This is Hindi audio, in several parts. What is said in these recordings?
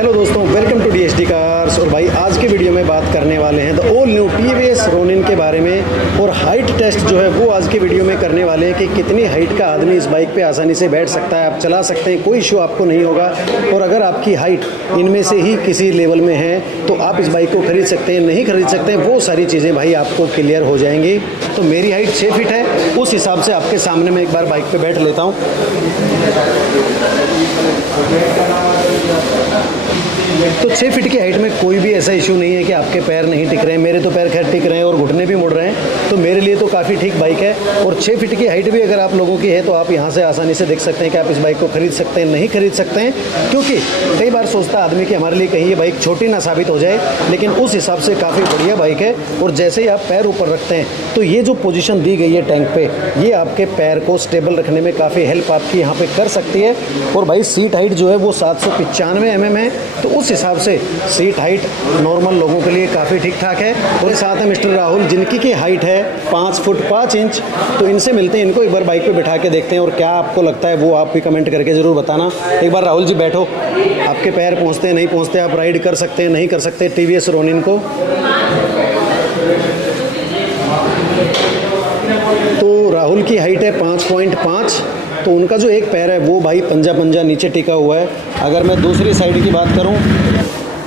हेलो दोस्तों, वेलकम टू DSD कार्स। और भाई आज के वीडियो में बात करने वाले हैं the all new TVS Ronin के बारे में। और हाइट टेस्ट जो है वो आज के वीडियो में करने वाले हैं कि कितनी हाइट का आदमी इस बाइक पे आसानी से बैठ सकता है, आप चला सकते हैं, कोई इशू आपको नहीं होगा। और अगर आपकी हाइट इनमें से ही किसी लेवल में है तो आप इस बाइक को खरीद सकते हैं, नहीं खरीद सकते हैं, वो सारी चीज़ें भाई आपको क्लियर हो जाएंगी। तो मेरी हाइट 6 फीट है, उस हिसाब से आपके सामने मैं एक बार बाइक पर बैठ लेता हूँ। तो 6 फीट की हाइट में कोई भी ऐसा इशू नहीं है कि आपके पैर नहीं टिक रहे हैं। मेरे तो पैर खैर टिक रहे हैं और घुटने भी मुड़ रहे हैं, तो मेरे लिए तो काफ़ी ठीक बाइक है। और 6 फीट की हाइट भी अगर आप लोगों की है तो आप यहाँ से आसानी से देख सकते हैं कि आप इस बाइक को खरीद सकते हैं, नहीं खरीद सकते हैं। क्योंकि कई बार सोचता आदमी कि हमारे लिए कहीं ये बाइक छोटी ना साबित हो जाए, लेकिन उस हिसाब से काफ़ी बढ़िया बाइक है। और जैसे ही आप पैर ऊपर रखते हैं तो ये जो पोजीशन दी गई है टैंक पे, ये आपके पैर को स्टेबल रखने में काफ़ी हेल्प आपकी यहाँ पे कर सकती है। और भाई सीट हाइट जो है वो 795 mm है, तो उस हिसाब से सीट हाइट नॉर्मल लोगों के लिए काफ़ी ठीक ठाक है। और साथ है मिस्टर राहुल, जिनकी की हाइट है 5 फुट 5 इंच। तो इनसे मिलते हैं, इनको एक बार बाइक पे बिठा के देखते हैं और क्या आपको लगता है वो आप भी कमेंट करके ज़रूर बताना। एक बार राहुल जी बैठो, आपके पैर पहुँचते हैं नहीं पहुँचते, आप राइड कर सकते हैं नहीं कर सकते TVS रोनिन को। तो राहुल की हाइट है 5.5, तो उनका जो एक पैर है वो भाई पंजा नीचे टिका हुआ है। अगर मैं दूसरी साइड की बात करूं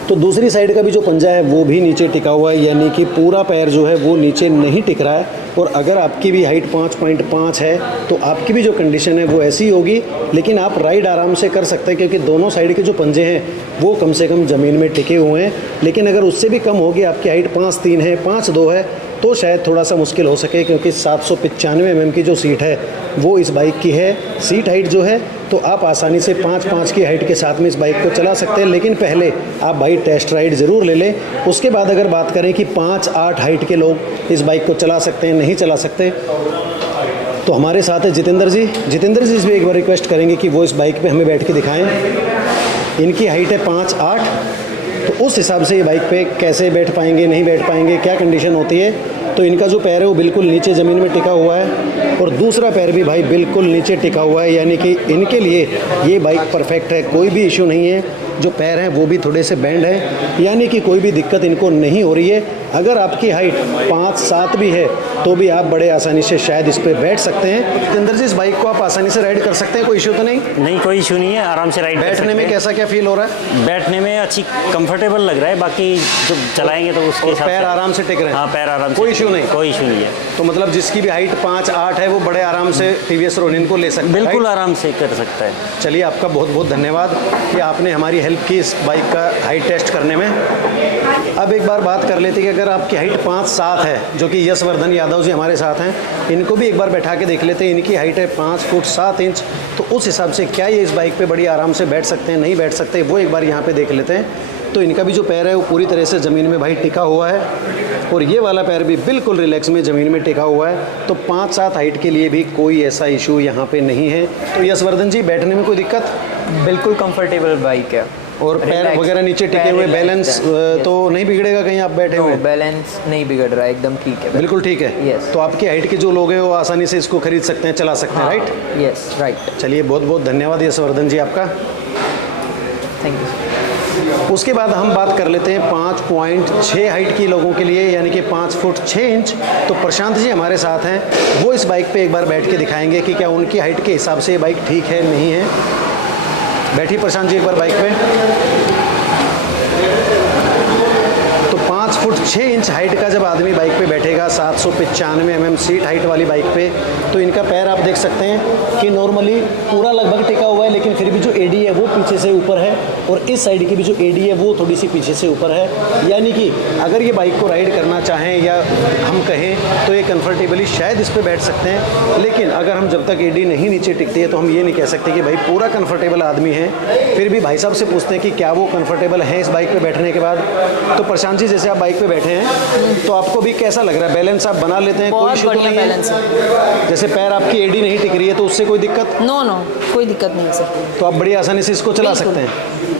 तो दूसरी साइड का भी जो पंजा है वो भी नीचे टिका हुआ है, यानी कि पूरा पैर जो है वो नीचे नहीं टिक रहा है। और अगर आपकी भी हाइट 5.5 है तो आपकी भी जो कंडीशन है वो ऐसी होगी, लेकिन आप राइड आराम से कर सकते हैं क्योंकि दोनों साइड के जो पंजे हैं वो कम से कम ज़मीन में टिके हुए हैं। लेकिन अगर उससे भी कम होगी, आपकी हाइट 5.3 है 5.2 है, तो शायद थोड़ा सा मुश्किल हो सके, क्योंकि 795 mm की जो सीट है वो इस बाइक की है सीट हाइट जो है। तो आप आसानी से 5.5 की हाइट के साथ में इस बाइक को चला सकते हैं। लेकिन पहले आप भाई टेस्ट राइड ज़रूर ले लें, उसके बाद अगर बात करें कि 5.8 हाइट के लोग इस बाइक को चला सकते हैं नहीं चला सकते, तो हमारे साथ है जितेंद्र जी। जितेंद्र जी से भी एक बार रिक्वेस्ट करेंगे कि वो इस बाइक पे हमें बैठ के दिखाएं। इनकी हाइट है 5.8, तो उस हिसाब से ये बाइक पे कैसे बैठ पाएंगे नहीं बैठ पाएंगे, क्या कंडीशन होती है। तो इनका जो पैर है वो बिल्कुल नीचे ज़मीन में टिका हुआ है और दूसरा पैर भी भाई बिल्कुल नीचे टिका हुआ है, यानी कि इनके लिए ये बाइक परफेक्ट है, कोई भी इशू नहीं है। जो पैर हैं वो भी थोड़े से बैंड है, यानी कि कोई भी दिक्कत इनको नहीं हो रही है। अगर आपकी हाइट 5.7 भी है तो भी आप बड़े आसानी से शायद इस पर बैठ सकते हैं। जितेंद्र जी, इस बाइक को आप आसानी से राइड कर सकते हैं, कोई इशू तो नहीं? नहीं, कोई इशू नहीं है, आराम से राइड कर सकते हैं। बैठने में कैसा क्या फील हो रहा है? बैठने में अच्छी कंफर्टेबल लग रहा है, बाकी जब चलाएंगे तो उसके हिसाब से पैर आराम से टिक रहे हैं? हाँ, पैर आराम से, कोई इशू नहीं? कोई इशू नहीं है। तो मतलब जिसकी भी हाइट 5.8 है वो बड़े आराम से TVS रोनिन को ले सकता है? बिल्कुल आराम से कर सकता है। चलिए, आपका बहुत बहुत धन्यवाद कि आपने हमारी हेल्प की इस बाइक का हाइट टेस्ट करने में। अब एक बार बात कर लेते हैं कि अगर आपकी हाइट 5.7 है, जो कि यशवर्धन यादव जी हमारे साथ हैं, इनको भी एक बार बैठा के देख लेते हैं। इनकी हाइट है 5 फुट 7 इंच, तो उस हिसाब से क्या ये इस बाइक पे बड़ी आराम से बैठ सकते हैं नहीं बैठ सकते, वो एक बार यहाँ पे देख लेते हैं। तो इनका भी जो पैर है वो पूरी तरह से ज़मीन में भाई टिका हुआ है और ये वाला पैर भी बिल्कुल रिलैक्स में ज़मीन में टिका हुआ है। तो 5.7 हाइट के लिए भी कोई ऐसा इशू यहाँ पे नहीं है। तो यशवर्धन जी, बैठने में कोई दिक्कत? बिल्कुल कंफर्टेबल बाइक है और पैर वगैरह नीचे टिके हुए, बैलेंस तो नहीं बिगड़ेगा कहीं आप बैठे हुए? बैलेंस नहीं बिगड़ रहा है, एकदम ठीक है, बिल्कुल ठीक है। यस। तो आपकी हाइट के जो लोग हैं वो आसानी से इसको खरीद सकते हैं, चला सकते हैं, राइट? Yes, right. चलिए, बहुत बहुत धन्यवाद यशवर्धन जी आपका, थैंक यू। उसके बाद हम बात कर लेते हैं 5.6 हाइट की लोगों के लिए, यानी कि 5 फुट 6 इंच। तो प्रशांत जी हमारे साथ हैं, वो इस बाइक पे एक बार बैठ के दिखाएंगे कि क्या उनकी हाइट के हिसाब से ये बाइक ठीक है नहीं है। बैठिए प्रशांत जी एक बार बाइक पे। तो 5 फुट 6 इंच हाइट का जब आदमी बाइक पे बैठेगा 795 mm सीट हाइट वाली बाइक पे, तो इनका पैर आप देख सकते हैं कि नॉर्मली पूरा लगभग टिका हुआ है, लेकिन फिर भी जो एडी है वो पीछे से ऊपर है और इस साइड की भी जो एडी है वो थोड़ी सी पीछे से ऊपर है। यानी कि अगर ये बाइक को राइड करना चाहें या हम कहें तो ये कंफर्टेबली शायद इस पर बैठ सकते हैं। लेकिन अगर हम जब तक एडी नहीं नीचे टिकती है तो हम ये नहीं कह सकते कि भाई पूरा कंफर्टेबल आदमी है। फिर भी भाई साहब से पूछते हैं कि क्या वो कंफर्टेबल है इस बाइक पे बैठने के बाद। तो प्रशांत जी, जैसे आप बाइक पे बैठे हैं तो आपको भी कैसा लग रहा है? बैलेंस आप बना लेते हैं? कोई इशू तो नहीं है? जैसे पैर आपकी एडी नहीं टिक रही है तो उससे कोई दिक्कत? नो, कोई दिक्कत नहीं है सर। तो आप बड़ी आसानी से इसको चला सकते हैं?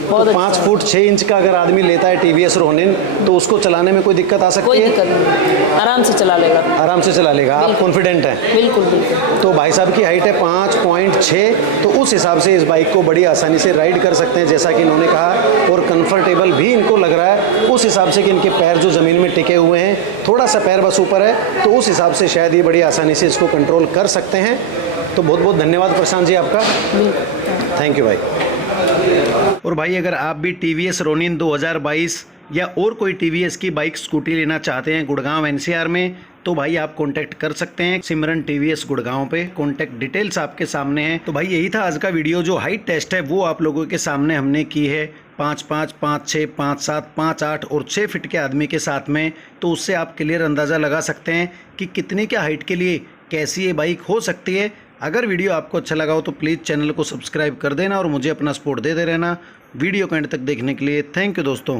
बहुत तो अच्छा 5 है। फुट 6 इंच का अगर आदमी लेता है TVS रोनिन तो उसको चलाने में कोई दिक्कत आ सकती कोई है? दिक्कत नहीं, आराम से चला लेगा। आराम से चला लेगा, आप बिल्कुल। कॉन्फिडेंट हैं? बिल्कुल बिल्कुल। तो भाई साहब की हाइट है 5.6, तो उस हिसाब से इस बाइक को बड़ी आसानी से राइड कर सकते हैं जैसा कि इन्होंने कहा, और कंफर्टेबल भी इनको लग रहा है उस हिसाब से कि इनके पैर जो ज़मीन में टिके हुए हैं, थोड़ा सा पैर बस ऊपर है, तो उस हिसाब से शायद ये बड़ी आसानी से इसको कंट्रोल कर सकते हैं। तो बहुत बहुत धन्यवाद प्रशांत जी आपका, थैंक यू भाई। और भाई अगर आप भी TVS रोनिन 2022 या और कोई TVS की बाइक स्कूटी लेना चाहते हैं गुड़गांव NCR में, तो भाई आप कांटेक्ट कर सकते हैं सिमरन TVS गुड़गांव पे। कांटेक्ट डिटेल्स आपके सामने हैं। तो भाई यही था आज का वीडियो। जो हाइट टेस्ट है वो आप लोगों के सामने हमने की है 5'5", 5'6", 5'7", 5'8" और 6 फीट के आदमी के साथ में। तो उससे आप क्लियर अंदाज़ा लगा सकते हैं कि कितनी क्या हाइट के लिए कैसी ये बाइक हो सकती है। अगर वीडियो आपको अच्छा लगा हो तो प्लीज़ चैनल को सब्सक्राइब कर देना और मुझे अपना सपोर्ट देते रहना। वीडियो को एंड तक देखने के लिए थैंक यू दोस्तों।